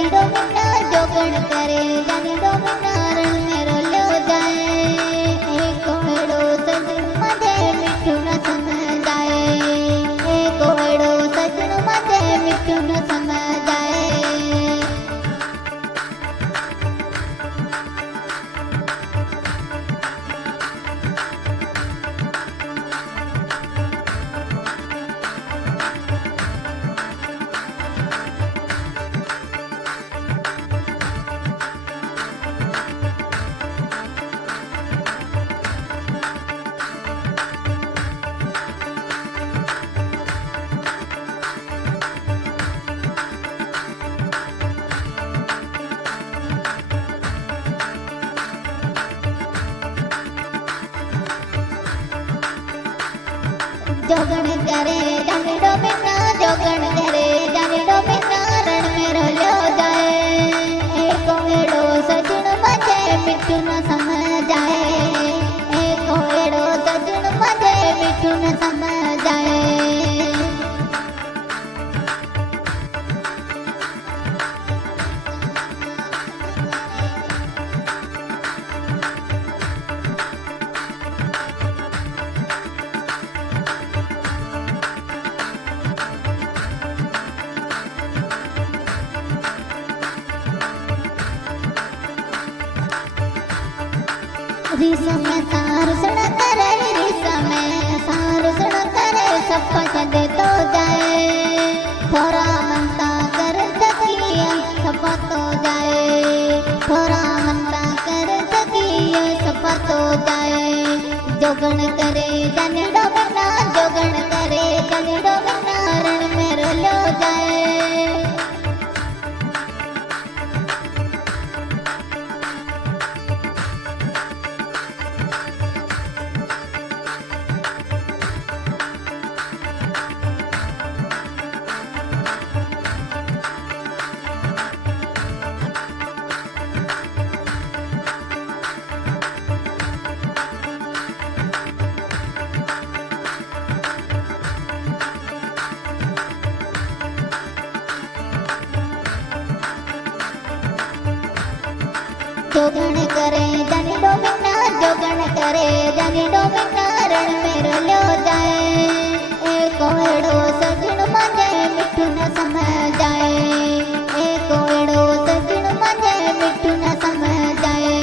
जानिडो मिना जोगण करे जानिडो मिना रण में रोलो जाए एक कोड़ो सजन मधे मिठू न समझाए एक कोड़ो सजन मधे मिठू न समझाए जोगण करे जानिडो मिना जोगण करे जानिडो मिना रण में रोलो जाए एक कोड़ो सजन मधे मिठू न समझाए एक कोड़ो सजन मधे मिठू न समझाए रीस में सारुसण करे रीस में सारुसण करे सपथ दे तो जाए थोड़ा मनता कर तकिया सपथ हो जाए थोड़ा मनता कर तकिया सपथ हो जाए जोगण करे जानिडो मिना जोगण करे जानिडो मिना रण में रोलो जाए जोगण करे जानिडो मिना जोगण करे जानिडो मिना रण में रोलो जाए एक कोड़ो सजन मधे मिठू न समझाए एक कोड़ो सजन मधे मिठू न समझाए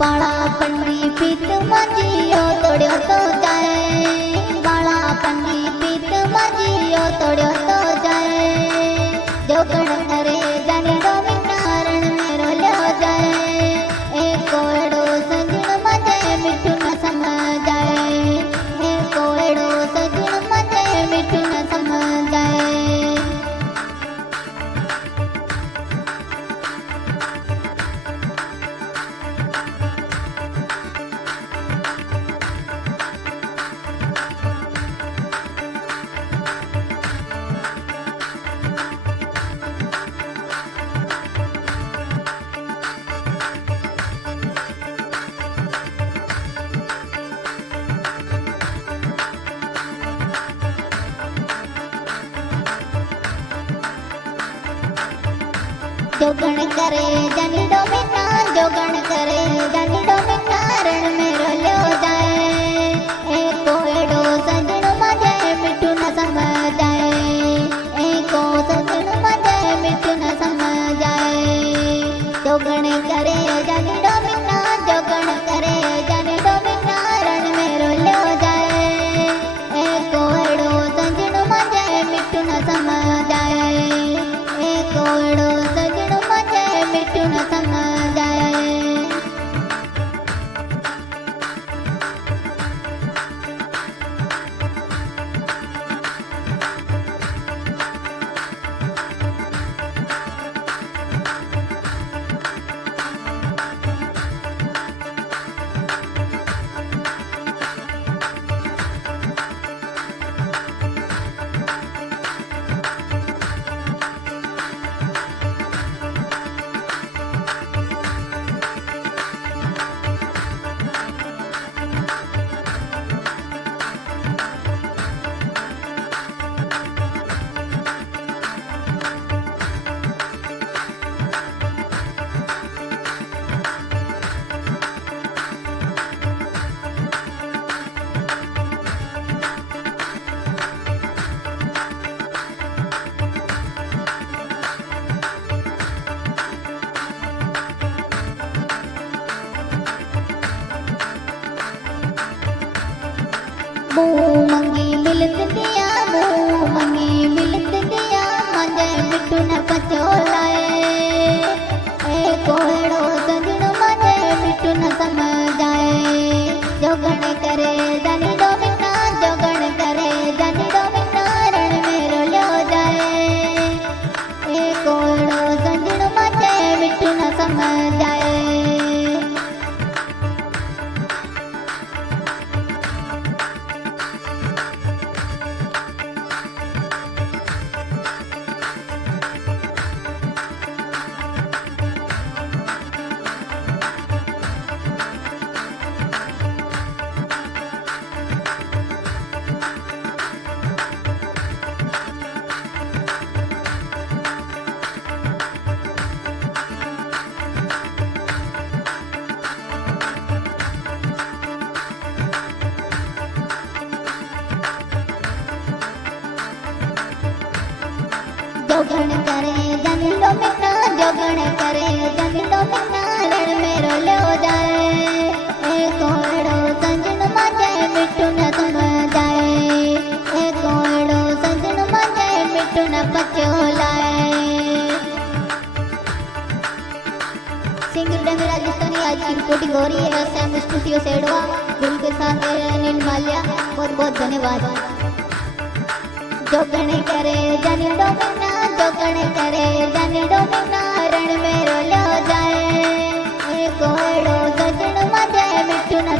बाला पन्नी पीत मजियो तोड़ो तो जाए बाला पन्नी पीत मजियो तोड़ो तो जाए जोगण करे जानिडो मिना रण में रोलो जाए एक कोड़ो सजन मधे मिठू न समझाए एक कोड़ो सजन मधे मिठू न समझाए जोगण करे जानिडो मिना जोगण करे जानिडो मिना रण में रोलो जाए एक कोड़ो सजन मधे मिठू न समझाए एक को सजन मधे मिठू न समझाए जोगण करे जानिडो मिना जोगण करे जानिडो मिना रण में रोलो जाए एक कोड़ो सजन मधे मिठू न समझाए एक कोड़ो सजन मधे मिठू न समझाए मुँह मंगी मिलत दिया, मुँह मंगी मिलत दिया, मांजे मिठू न पचोलाए। ए कोड़ो सजन मांजे मिठू न समझाए। जोगण करे जानी दो मिना, जोगण करे जानी दो मिना, रण में रोलो जाए। ए कोड़ो सजन मांजे मिठू न समझाए। जोगण करे जंडो मिना, जोगण करे जंडो मिना, रण में रोलो जाए। ए कोड़ो सजन मांजे मिठू न समझाए। ए कोड़ो सजन मांजे मिठू न पचोलाए। सिंगर डंग राजस्थानी आज की रिकॉर्डिंग हो रही है सैम स्टूडियो सेडवा, दिल के साथ नील माल्या। बहुत बहुत धन्यवाद। जोगण करे जंडो मिना, जोगण करे जंडो मिना, रण में रोलो जाए। ए कोड़ो सजन मांजे मिठू न